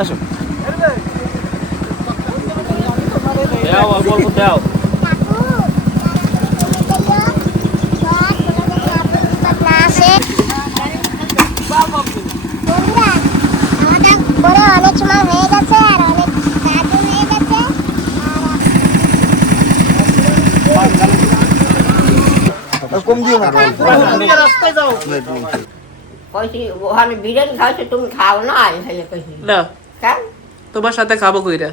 আসো দাও অল্প দাও অনেক সময় হয়ে গেছে আর অনেক কাজও হয়ে গেছে কম দিও না রাস্তায় যাও কইছি ওখানে বিরিয়ানি খাওয়াছে তুমি খাও না হলে কইছি না কেন তোমার সাথে খাবো কইরা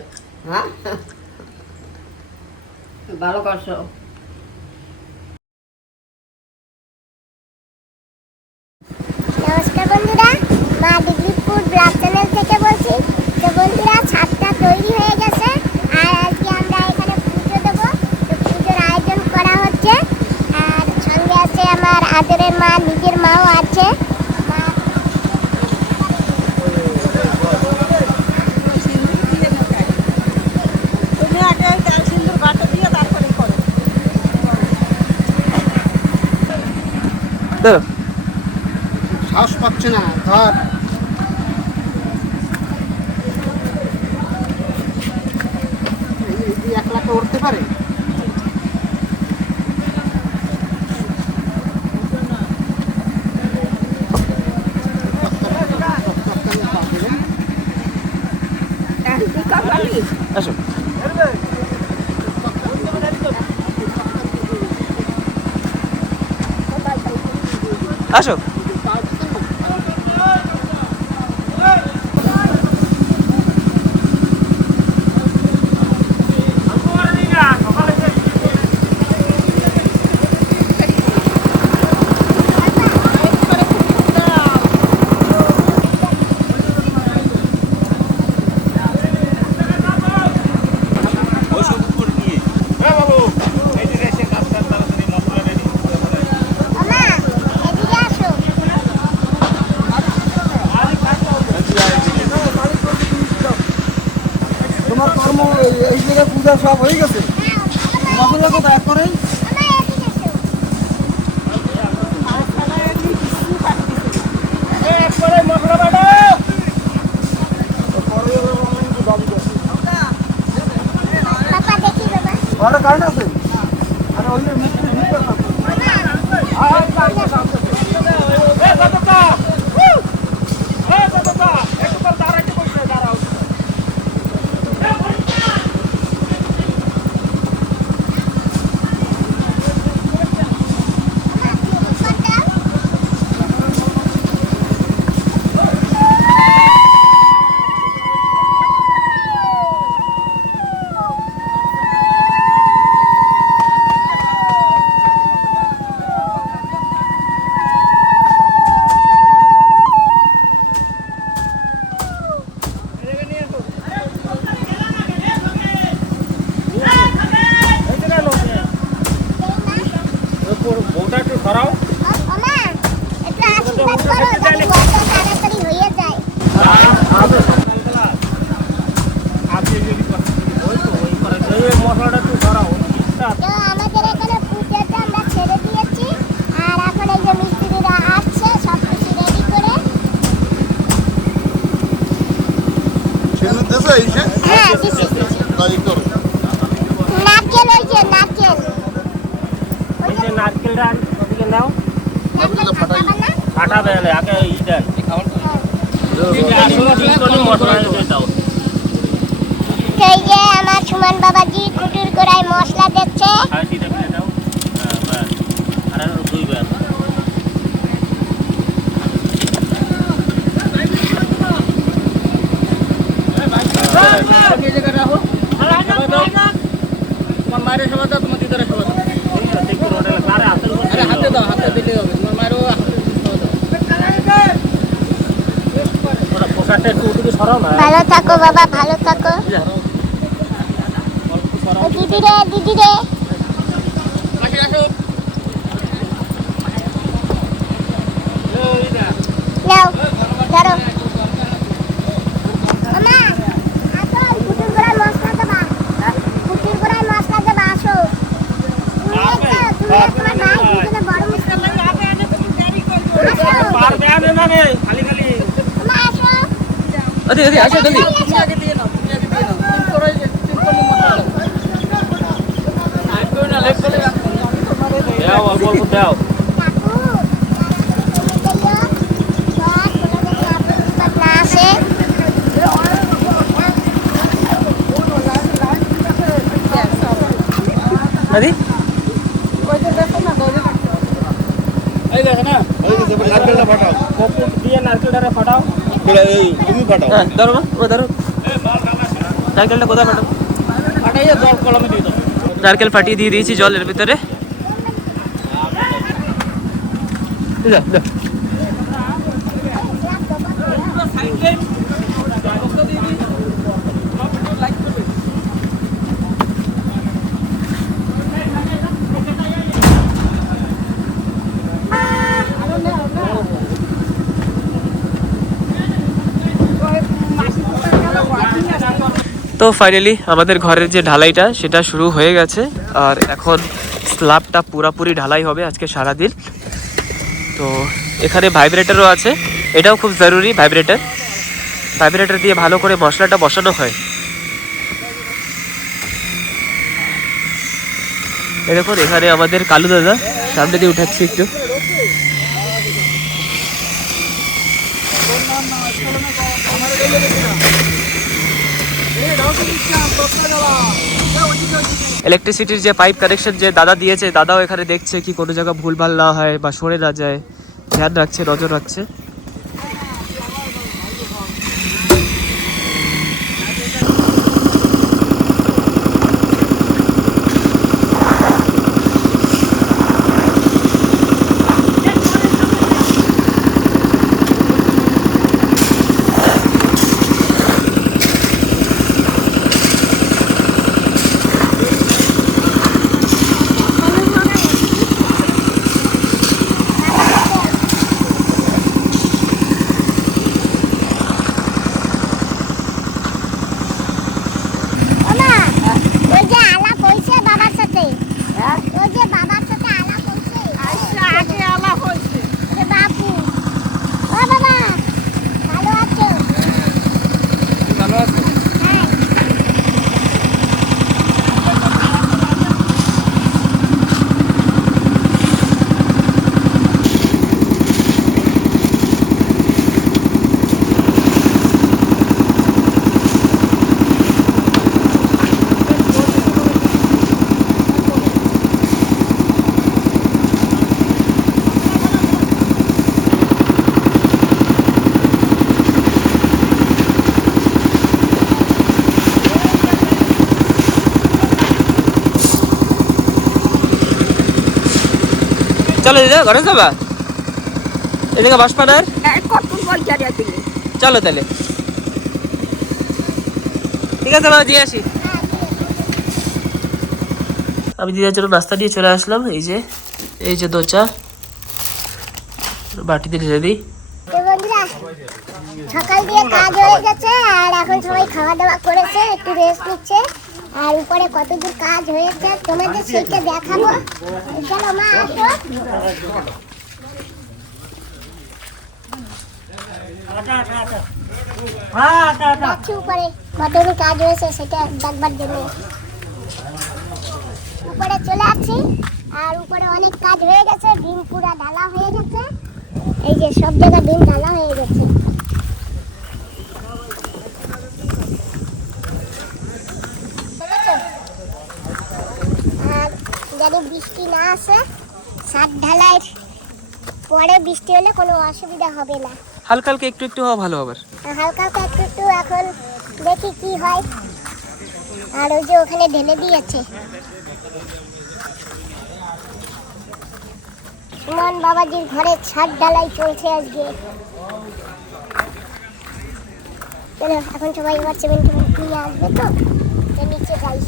হ্যাঁ ভালো করছো নমস্কার বন্ধুরা মা ডিগ্রিপুর ব্লগ চ্যানেল থেকে বলছি তো বন্ধুরা ছাদটা তৈরি হয়ে গেছে আর আজকে আমরা এখানে পুজো দেবো তো পুজোর আয়োজন করা হচ্ছে আর সঙ্গে আছে আমার আদরের মা নিজের মাও আছে শ্বাস পাচ্ছে না ধর এই 1 লাখ উঠতে পারে আসো আসো তোমার কর্ম এই জায়গায় পূজা সব হয়ে গেছে মশলা তো এক করেই ভালো কারণ আছে আরে ওই মিস্ত্রি ঠিক করলাম বউটা একটু সরাও ওমা একটু আশীর্বাদ করো যাতে বড়টা তাড়াতাড়ি হয়ে যায় মশলাটা একটু সরাও তো আমাদের এখানে পুজোটা আমরা ছেড়ে দিয়েছি আর এখন এই যে মিস্ত্রিরা আসছে সব কিছু রেডি করে ছেলে দেশে এসে হ্যাঁ দিচ্ছি নারকেল ওই যে নারকেল ওই যে নারকেলটা ওদিকে নাও নারকেল ফাটাবা না ফাটাবে আগে ই দেন মশলা দিয়ে দাও এই যে আমার সুমন বাবাজি কুটুর গোড়ায় মশলা দিচ্ছে হাসিটা ফেলে দাও বাস আর দুই বার তোমার মায়ের সবাই দাও তোমার দিদারের সবাই দাও হাতে দাও হাতে দিলে হবে তোমার মায়েরও পোশাকটা একটু উঠে সরাও না ভালো থাকো বাবা ভালো থাকো দিদি রে নাও ধরো আমা আসো কুটুর গোড়ায় মশলা দেবা কুটুর গোড়ায় মশলা দেবা আসো তুমি তোমার ভাই দুজনে বড় মিস্ত্রি পারবে না রে খালি খালি আমা আসো अरे अरे आशा जल्दी তুমি আগে দিয়ে নাও তুমি আগে দিয়ে নাও তুমি করে তুমি করে দাও অল্প অল্প দাও কাকু তুমি যাইও বাস কোনো যদি আপদ না আসে अरे এই দেখো না হয়ে গেছে এবার নারকেলটা ফাটাও কপুর দিয়ে নারকেলটা ফাটাও তুমি ফাটাও हाँ धरो वो धरो নারকেলটা কোথায় ফাটাবো ফাটাইয়া জল কলমে দিয়ে দাও নারকেল ফাটিয়ে দিয়ে দিয়েছি জলের ভিতরে তো ফাইনালি আমাদের ঘরের যে ঢালাইটা সেটা শুরু হয়ে গেছে আর এখন স্ল্যাবটা পুরোপুরি ঢালাই হবে আজকে সারাদিন। তো এখানে ভাইব্রেটারও আছে, এটাও খুব জরুরি ভাইব্রেটার দিয়ে ভালো করে মশলাটা বসানো হয়। দেখুন এখানে আমাদের কালু দাদা সামনে দিয়ে উঠাচ্ছি একটু। ইলেকট্রিসিটির যে পাইপ কানেকশন যে দাদা দিয়েছে, দাদাও এখানে দেখছে কি কোনো জায়গা ভুলভাল না হয় বা সরে না যায়, ধ্যান রাখছে, নজর রাখছে। চলো দিদা ঘরে যাবা, এদিকে বসবা না? চলো তাহলে ঠিক আছে, দিয়ে আসি। আমি দিদার জন্য নাস্তা দিয়ে চলে আসলাম। এই যে দোচা বাটিতে ঢেলে দিই। তো বন্ধুরা সকাল দিয়ে কাজ হয়ে গেছে আর এখন সবাই খাওয়া দাওয়া করেছে, একটু রেস্ট নিচ্ছে। আর উপরে কতদূর কাজ হয়েছে তোমাদের সেটা দেখাবো। চলো মা আসো। যাচ্ছি উপরে কতদূর কাজ হয়েছে সেটা দেখবার জন্য। উপরে চলে আসছি আর উপরে অনেক কাজ হয়ে গেছে, ডিম পুরা ঢালা হয়ে গেছে। এই যে সব জায়গায় ডিম ঢালা হয়ে গেছে। আর যদি বৃষ্টি না আসে, ছাদ ঢালাইয়ের পরে বৃষ্টি হলে কোনো অসুবিধা হবে না। হালকা হালকা একটু একটু হওয়া ভালো হবে। হালকা হালকা একটু একটু এখন দেখি কি হয়। আর ওই যে ওখানে ঢেলে দিয়েছে সুমন বাবাজির ঘরে ছাদ ঢালাই চলছে আজকে। চলো এখন সবাই এবার সিমেন্ট নিয়ে আসবে, তো নিচে যাই।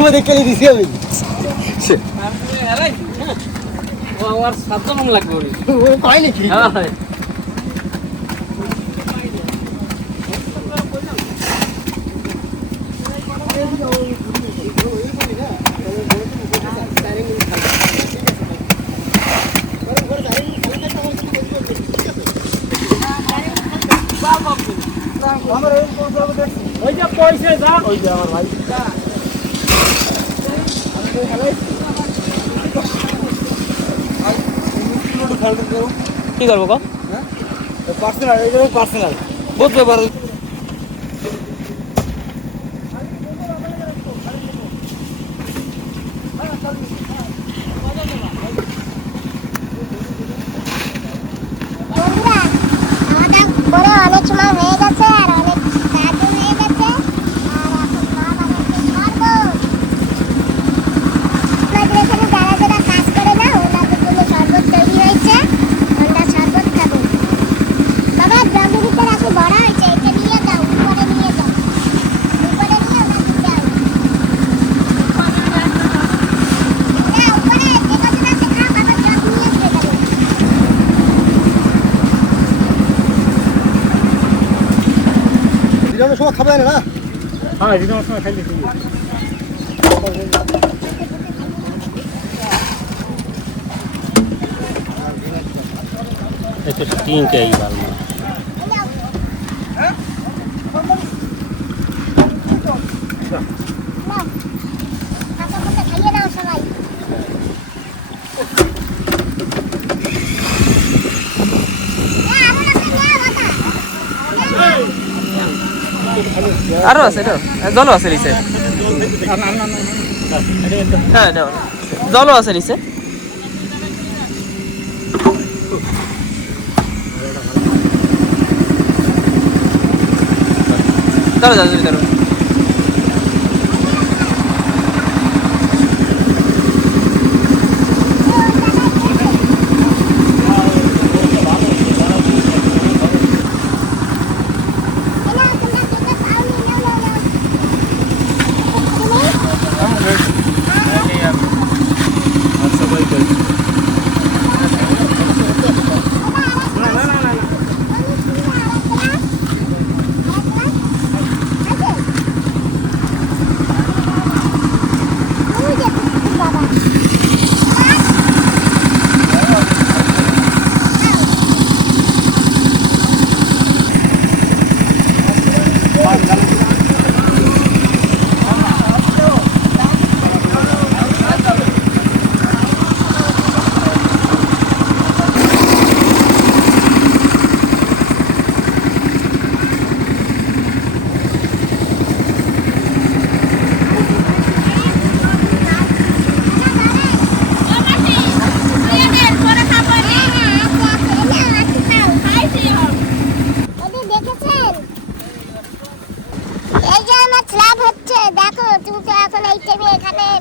সময় দেখে দিছি আমি ও আমার 7 জন লাগবে ও পাই নাকি হ্যাঁ আমার এই পয়সা দেখছি ওই যে পয়সা যা ওই যে আমার ভাই কি করবো কো পার্সোনাল এই যে পার্সোনাল বুঝতে পারো বন্ধুরা আমাদের পরে অনেক সময় হয়ে গেছে আর অনেক কাজও হয়ে গেছে আর এখন মা বানাচ্ছে শরবত। আপনাদের এখানে যারা যারা কাজ করে না ওনাদের জন্য শরবত তৈরি হয়েছে, ওনারা শরবত খাবে। বাবা ড্রামের ভিতরে রাখো, বড় হয়েছে, এটা নিয়ে যাও, উপরে নিয়ে যাও, উপরে নিয়ে ওনার দিতে হবে। না উপরে যে কজন আছে খাও, বাবা জগ নিয়ে আসবে যাবে। বিরানোর সময় খাবে না হ্যাঁ দিনের সময় খাইলে ঠিক এটা তিনটা এই ভালো নাও, কাকা বলতে খাইয়ে নাও সবাই। আরো আছে এটা জলও আছে নিচে হ্যাঁ এটা জলও আছে নিচে ধরো ধরো ধরো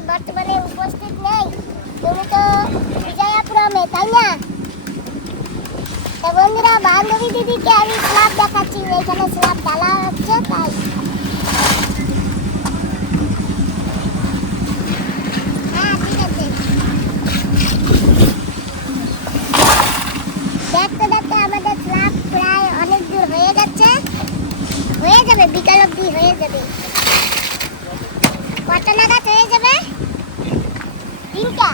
বর্তমানে উপস্থিত নেই, তুমি তো বিজয়াপুরমে, তাই না? তো বন্ধুরা বান্ধবী দিদিকে আমি স্ল্যাব দেখাচ্ছি, এখানে স্ল্যাব ডালা হচ্ছে তাই। হ্যাঁ ঠিক আছে, দেখতে দেখতে আমাদের স্ল্যাব প্রায় অনেক দূর হয়ে যাচ্ছে, হয়ে যাবে বিকাল অবধি হয়ে যাবে। কত নাগাদ হয়ে যাবে? 3টা।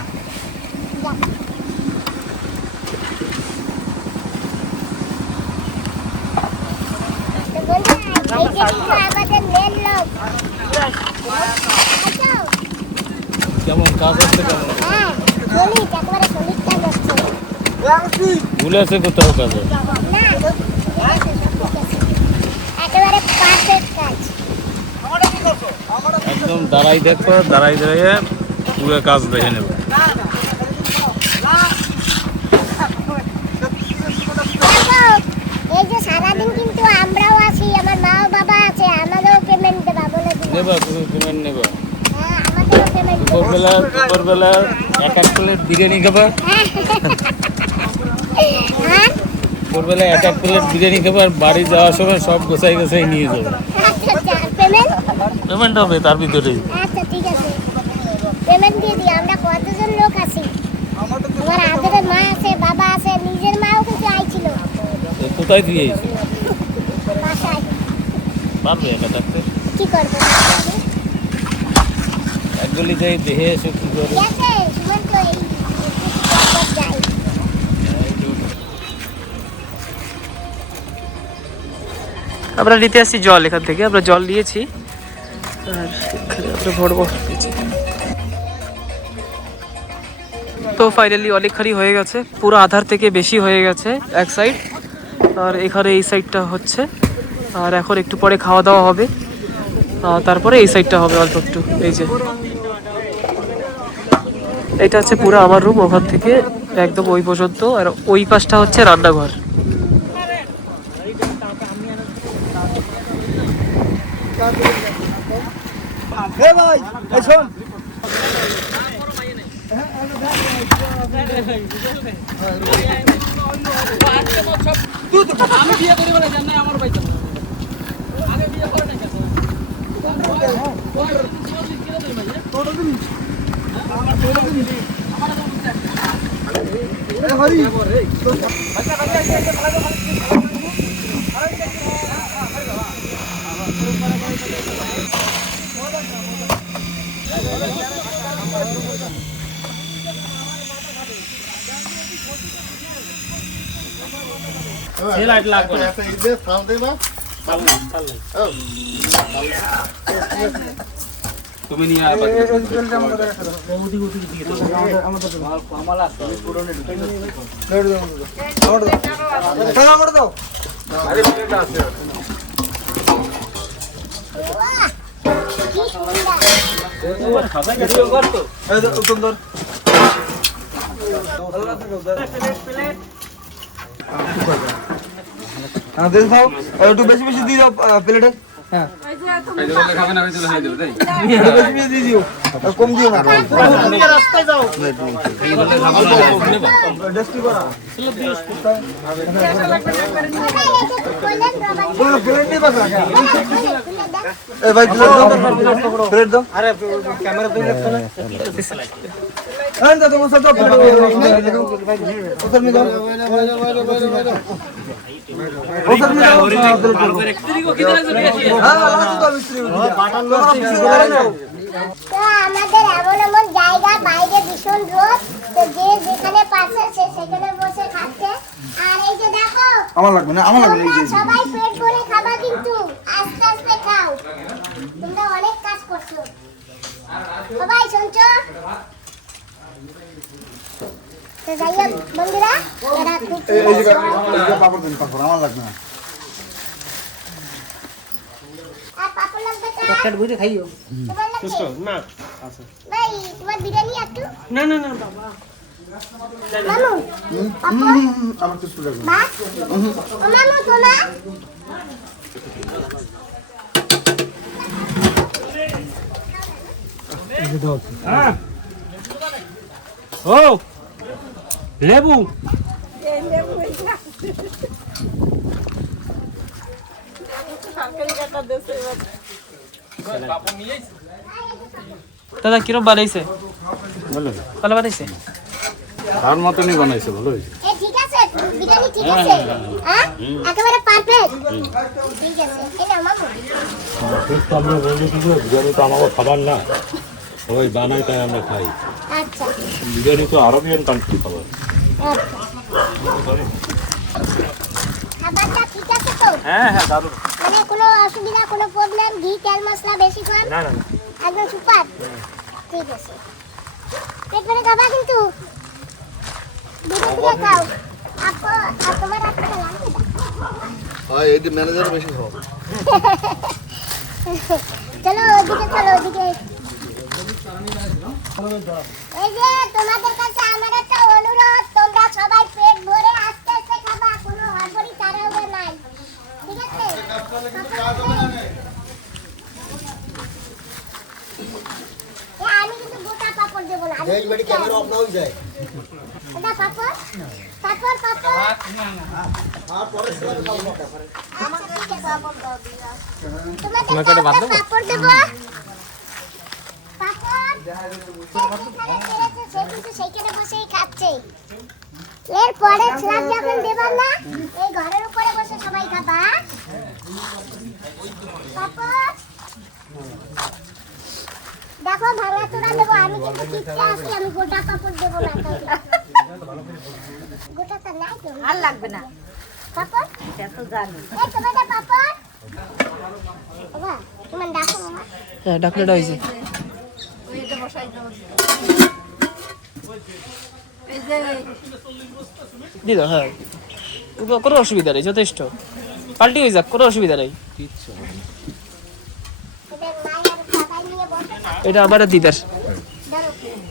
আমাদের মেন লোক কেমন কাজ হচ্ছে কেমন হ্যাঁ সলিড, একবারে সলিড কাজ হচ্ছে। ভুলে আছে কোথাও কাজে না একেবারে পারফেক্ট কাজ। একদম দাঁড়াই দেখো, দাঁড়াই দাঁড়িয়ে পুরো কাজ দেখে নেবে। এই যে সারাদিন কিন্তু আমরাও আছি, আমার মা ও বাবা আছে, আমাদেরও পেমেন্ট দেবা বলে দিলাম। নেবা, তুমি পেমেন্ট নেবা। হ্যাঁ আমাদেরও পেমেন্ট দেবা। দুপুরবেলা এক প্লেট বিরিয়ানি খাবা। হ্যাঁ দুপুরবেলা এক প্লেট বিরিয়ানি খাবা, আর বাড়ি যাওয়ার সময় সব গোছাই গোছাই নিয়ে যাবে। আচ্ছা পেমেন্ট পেমেন্ট হবে তার ভিতরেই। আচ্ছা ঠিক আছে। পেমেন্ট দিয়ে দিই। আমরা কতজন লোক আছি, আমার আদরের মা আছে, বাবা আছে, নিজের মাও কিন্তু আইছিল কোথায় দিয়ে এসেছি বাসায়। পারবে একা থাকতে কি করবো একগুলি যাই দেখে এসে কি করে ঠিক আছে, সুমন তো এই যাই। আমরা নিতে আসছি জল, এখান থেকে আমরা জল নিয়েছি আর এখানে আমরা ভরবো। তো ফাইনালি অনেকখানি হয়ে গেছে, পুরো আধার থেকে বেশি হয়ে গেছে এক সাইড, আর এখানে এই সাইডটা হচ্ছে। আর এখন একটু পরে খাওয়া দাওয়া হবে, তারপরে এই সাইডটা হবে অল্প একটু। এই যে এটা হচ্ছে পুরো আমার রুম, ওখান থেকে একদম ওই পর্যন্ত, আর ওই পাশটা হচ্ছে রান্নাঘর। হে ভাই, এই শোন। আমি বিয়ে করি বলে জানি আমার ভাই আগে বিয়ে করে নাই কেন হরি এই লাইট লাগবে না তুমি নিয়ে আবার আমার দাও। কি সুন্দর। উত্তম ধর। হ্যাঁ দিয়ে দাও, একটু বেশি বেশি দিয়ে দাও প্লেটে। হ্যাঁ খাবে না হয়েছিল হয়ে দেবে তাই বেশি বেশি দিয়ে দিও, আর কম দিও না। রাস্তায় যাও। ডেস্টি করা খুলে প্লেট নিয়ে বাসা। এই ভাই প্লেট দাও, প্লেট দাও। আরে ক্যামেরা তো দেখছো না। হ্যাঁ দাও তোমার সাথে প্লেট ওসব নিয়ে যাও। ওসব নিয়ে যাও। হ্যাঁ লাস্ট তো মিস্ত্রি বাটান লো। তো আমাদের এমন এমন জায়গা, বাইরে ভীষণ রোদ, তো যে যেখানে পাচ্ছে সে সেখানে বসে খাচ্ছে। আর এই যে দেখো, আমার লাগবে না, আমার লাগবে না। তোমরা সবাই পেট ভরে খাবা, কিন্তু আস্তে আস্তে খাও। তোমরা অনেক কাজ করছো, সবাই শুনছো তো? যাই হোক বন্ধুরা, এরা খুব এই যে পাপড় দেন, পাপড় আমার লাগবে না। আর পাপড় লাগবে তো একটা বুঝে খাইও। তোমার লাগবে না? আচ্ছা ভাই, তোমার বিরিয়ানি একটু না না না বাবা মামু আমার কিছু লাগবে না। বাস ও মামু তোমার ও লেবু দাদা কিরম বানাইছে? ভালো বানাইছে? তার মতনই বানাইছে, ভালো হয়েছে। এ ঠিক আছে, বিরিয়ানি ঠিক আছে, হ্যাঁ একেবারে পারফেক্ট। ঠিক আছে, এই নাও মামু। আমরা বলি কি বিরিয়ানি তো আমাদের খাবার না, ওই বানাই তাই আমরা খাই। আচ্ছা বিরিয়ানি তো আরবিয়ান কান্ট্রি খাবার। খাবারটা ঠিক আছে তো? হ্যাঁ হ্যাঁ দারুণ। মানে কোনো অসুবিধা, কোনো প্রবলেম, ঘি তেল মশলা বেশি কম? না না একদম সুপার। ঠিক আছে, পেট ভরে খাবা কিন্তু, ধীরে ধীরে খাও। তোমার রাখতে লাগবে এই যে ম্যানেজার বেশি খাও। চলো ওদিকে, চলো ওদিকে। এই যে তোমাদের কাছে আমার একটা অনুরোধ, তোমরা সবাই পেট ভরে আস্তে আস্তে খাবা, কোনো হড়বড়ি তাড়াহুড়ো নাই, ঠিক আছে? আমি কিন্তু গোটা পাপড় দেবো না। এই বাড়ি ক্যামেরা অফ না হয়ে যায়। এটা পাপড়, পাপড় পাপড়। আর পরে সেটা খাবো। আমাকে কি পাপড় দাও দিয়া? তোমাকে পাপড় দেবো। পাপড় সে কিন্তু সেইখানে বসেই খাচ্ছে। এরপরে স্ল্যাব যখন দেবার না, এই ঘরের উপরে বসে সবাই খাবা। তারপর দেখো ভাঙা চূড়া দেবো, আমি কিন্তু কিচ্ছু আসি, আমি গোটা কাপড় দেবো না। গোটাটা নাই তো আর লাগবে না, কাপড় এটা তো জানি। এই তোমাদের পাপড় বাবা, তোমার ডাকো মামা। হ্যাঁ ডাকলেটা হয়েছে। ওই এটা বসাই দাও। এই যে দিদা হ্যাঁ কোনো অসুবিধা নেই, যথেষ্ট পাল্টি হয়ে যাক, কোনো অসুবিধা নেই। এদের মায়ের সবাই নিয়ে বসে থাকো। এটা আমার আর দিদার। ধরো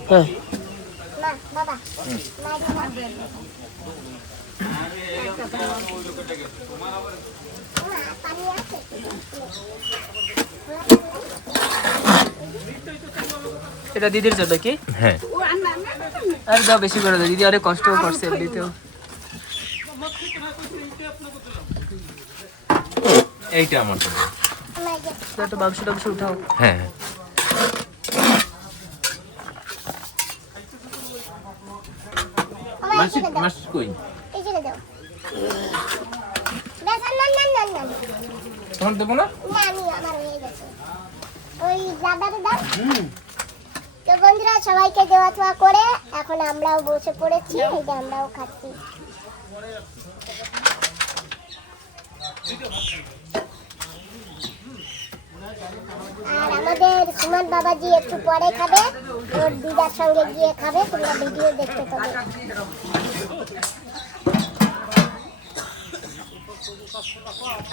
হ্যাঁ না বাবা, মায়ের পানি আছে। এটা দিদির জন্য কি? হ্যাঁ আর দাও বেশি করে দাও, দিদি অনেক কষ্ট করছে এমনিতেও। এইটা আমার জন্য। আমার যে একটু মাংস টাংস উঠাও। হ্যাঁ আমার এখানে দাও, মাছ কই এখানে দাও। বেশ, না না না না না, তোমার দেবো না? আমি আমার হয়ে গেছে। ওই দাদারে দাও। তো বন্ধুরা সবাইকে দেওয়া থোয়া করে এখন আমরাও বসে পড়েছি, এই যে আমরাও খাচ্ছি। আর আমাদের সুমন বাবাজি একটু পরে খাবে, ওর দিদার সঙ্গে গিয়ে খাবে, তোমরা ভিডিও দেখতে পাবে।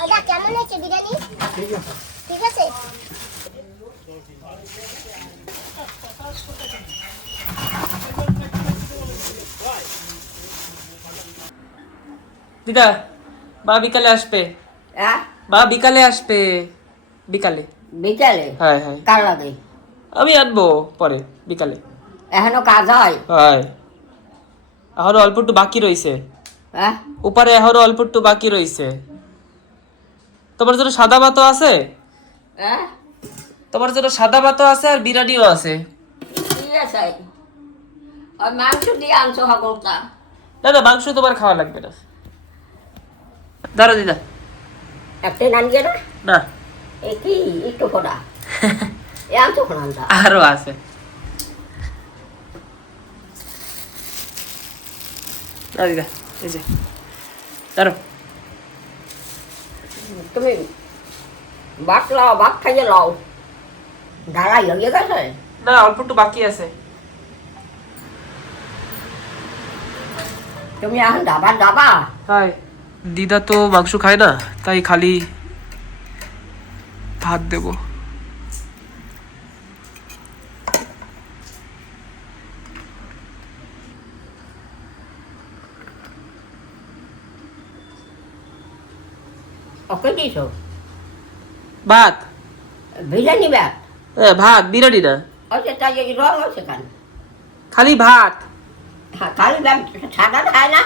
ওটা কেমন হয়েছে বিরিয়ানি? ঠিক আছে। দিদা মা বিকালে আসবে, হ্যাঁ মা বিকালে আসবে, বিকালে। বিকালে হ্যাঁ হ্যাঁ কার লাগে? আমি আনবো পরে বিকালে। এখনো কাজ হয়? হ্যাঁ এখনো অল্প একটু বাকি রয়েছে, হ্যাঁ উপরে এখনো অল্প একটু বাকি রয়েছে। তোমার জন্য সাদা ভাতও আছে, হ্যাঁ তোমার জন্য সাদা ভাতও আছে আর বিরিয়ানিও আছে। ঠিক আছে, ওই মাংস দিয়ে আনছো সকলটা। না না মাংস তোমার খাওয়া লাগবে না। দাঁড়া দিদা। একটাই নানগে না? না এ কি একটু ফোটা এ আনছো ফোনানটা? আরো আছে। দাঁড়া দিদা, এই যে দাঁড়ো। তুমি ভাত লাও, ভাত খাইয়ে লাও, ঢালাই হয়ে গেছে। না অল্প একটু বাকি আছে। তুমি এখন যাবা? হাই দিদা তো মাংস খায় না, তাই খালি ভাত দেব। ওকে দিছো ভাত? বিরিয়ানি ভাত? হ্যাঁ ভাত, বিরিয়ানি না। আচ্ছা তাই রং হচ্ছে কেন? খালি ভাত। খালি ভাত সাদা খায় না?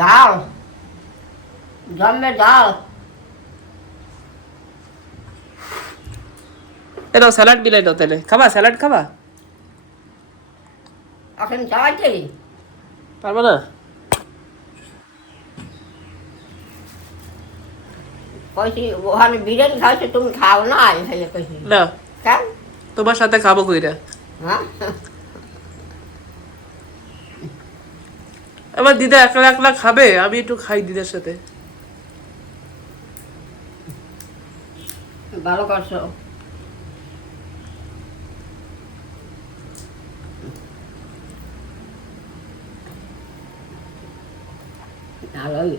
যাও জন্মে যাও। এনো স্যালাড বিলাই দাও তাহলে। খাবা স্যালাড খাবা? এখন যাওয়াইতে পারবো না। কইছি ওখানে বিরিয়ানি খাওয়াছে, তুমি খাও না? খাইলে কইছি না কেন? তোমার সাথে খাবো কইরা। হ্যাঁ আমার দিদা একলা একলা খাবে, আমি একটু খাই দিদার সাথে। ভালো করছো। আর ওই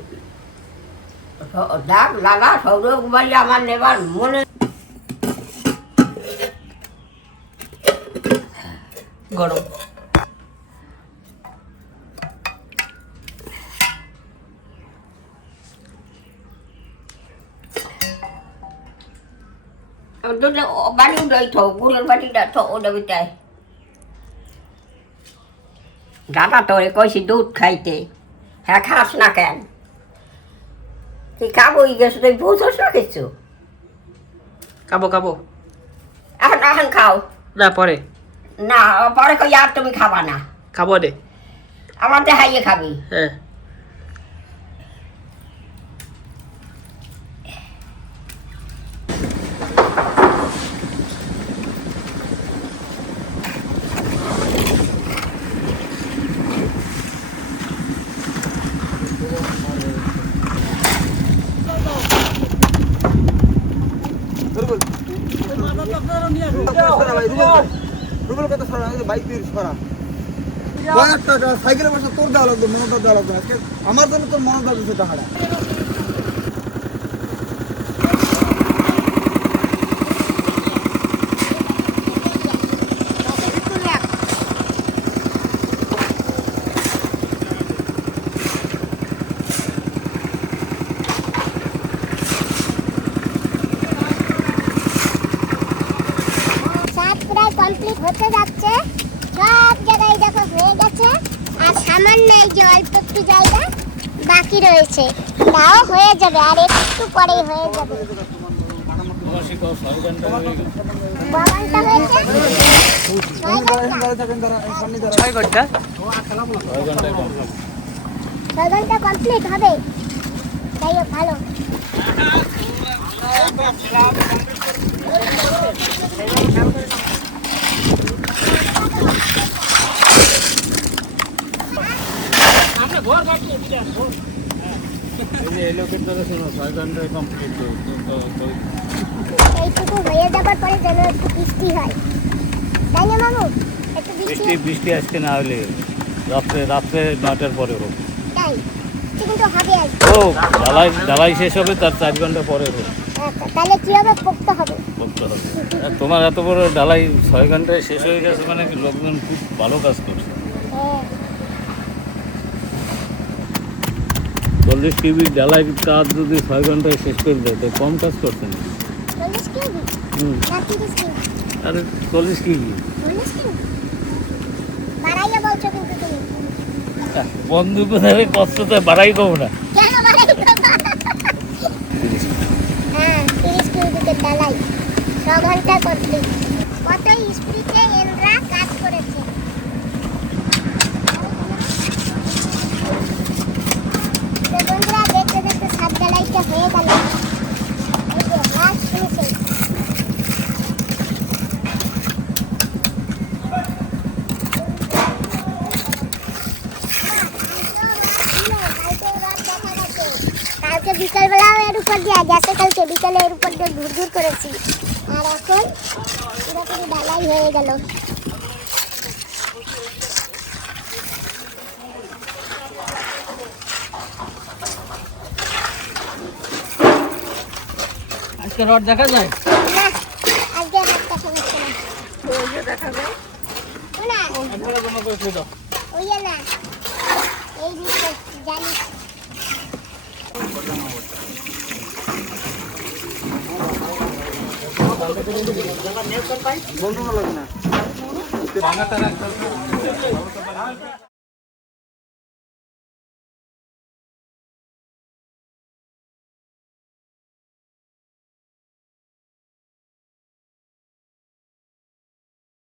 ডাক লাগা সৌরভ বাড়ি আমার নেবার মনে গরম। বাড়ি উঠাই থো, গুড়ের বাড়িটা থো ওটা বিটাই। দাদা তোরে কইছি দুধ খাইতে, হ্যাঁ খাস না কেন কি খাবো এই গেছো তুই বুঝোস না কিছু খাবো খাবো এখন এখন খাও না পরে না পরে কই আর তুমি খাবা না খাবো রে আমার দেখাইয়ে খাবি হ্যাঁ রুবেল কত সরা বাইক দিয়ে সরা কয়েকটা সাইকেলে বসে তোর দেওয়া লাগবে মনোটা দেওয়া লাগবে আজকে আমার জন্য তোর মনোটা দিচ্ছে টাকাটা ছাদ প্রায় কমপ্লিট হতে যাচ্ছে সব জায়গায় দেখো হয়ে গেছে আর সামান্য এই যে অল্প একটু জায়গা বাকি রয়েছে তাও হয়ে যাবে আর একটু পরেই হয়ে যাবে বাগানটা হয়েছে 6 ঘন্টা 6 ঘন্টা কমপ্লিট হবে তাই হোক ভালো এইটুকু হয়ে যাবার পরে যেন একটু বৃষ্টি হয় তাই না মামু একটু বৃষ্টি বৃষ্টি আজকে না হলে রাত্রে 9টার পরে হোক তাই কিন্তু হবে আজ ও ঢালাই শেষ হবে তার 4 ঘন্টা পরে হোক আচ্ছা তাহলে কি হবে পোক্ত হবে করতে হবে আর তোমার এত বড় ঢালাই 6 ঘন্টায় শেষ হয়ে গেছে মানে কি লোকজন খুব ভালো কাজ করছে হ্যাঁ 40 কিবি ঢালাই কাজ যদি 6 ঘন্টায় শেষ করে দেয় তো কম কাজ করছে না 40 কেজি হুম না 30 কেজি আরে 40 কিবি 40 কেজি বাড়াইয়া বলছো কিন্তু তুমি বন্ধু কোথায় কষ্টতে বাড়াই কম না কেন বাড়াই হ্যাঁ 30 কেজিতে ডালাই 6 ঘন্টা কমপ্লিট কত স্পিডে এনরা কাজ করেছে তো বন্ধুরা দেখতে দেখতে ছাদ ডালাইটা হয়ে গেল এই যে লাস্ট ফিনিশিং কালকে বিকালবেলাও এর উপর দিয়ে গেছে কালকে বিকালে এর উপর দিয়ে ঘুরঘুর করেছি আর এখন পুরোপুরি ডালাই হয়ে গেল আজকে রড দেখা যায় না আজকে হাতটা সমস্যা না ওই যে দেখা যায় ও না একবারে জমা করে থুই দাও ওই না এই দিকে জানি বন্ধু লাগবে না